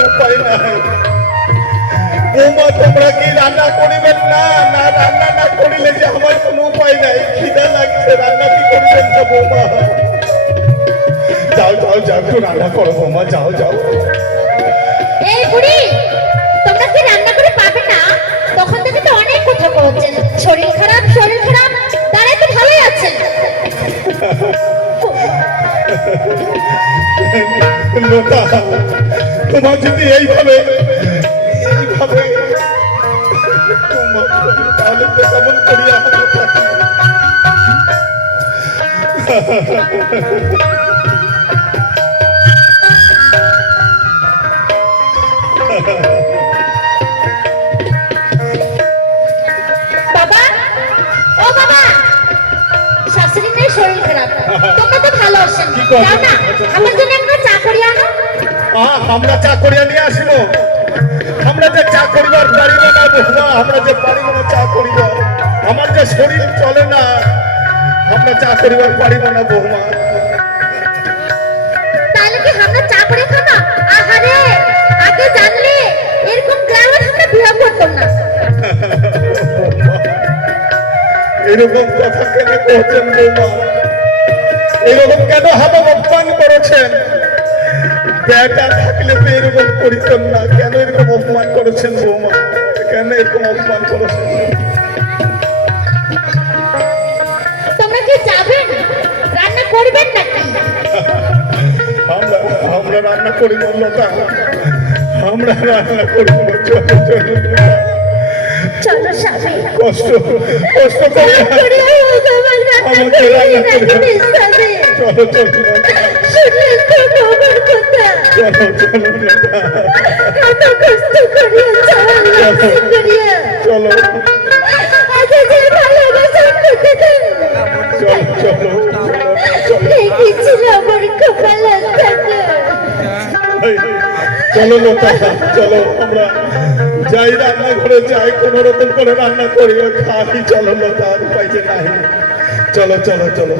উপায় নাই বৌমা তোমরা কি রান্না করিবেন না না রান্না না করিলে যে আমার কোনো উপায় নাই খিদা লাগছে রান্না কি করবেন না বৌমা যাও যাও যাও একটু রান্না করো বৌমা যাও যাও এই বুড়ি! লোটা তোমার যদি এইভাবে এইভাবে তাহলে তো কেমন করিয়া আমরা থাকি? বাবা আমার চা করিয়ে নিয়ে আসিব। আমরা যে চা করিবার পারিব না বৌমা আমরা যে পারিব না চা করিব। আমার যে শরীর চলে না আমরা চা করিবার পারিব না বৌমা তাহলে কি আমরা চা করে খাব? আহারে আগে জানলে এরকম গ্রামে আমরা বিয়ে করতাম না। এরকম কথা কেন করছেন বৌমা? এরকম কেন হাবা অপমান করেছেন? বেটা থাকলে তো এরকম করিতেন না। কেন এরকম অপমান করেছেন বৌমা? কেন এরকম অপমান করেছেন? তোমরা কি যাবেন? রান্না করবেন নাকি? আমরা আমরা রান্না করি লতা। আমরা রান্না করি চলো চলো চলো কষ্ট কষ্ট করে আমাকে রান্না করে চলো চলো চলো। চলো এত কষ্ট করিয়া করিয়া আমার লতা চলো আমরা যাই যাই কোনো রকম করে রান্না করি খাই চলো লতা আর যে নাই চলো চলো চলো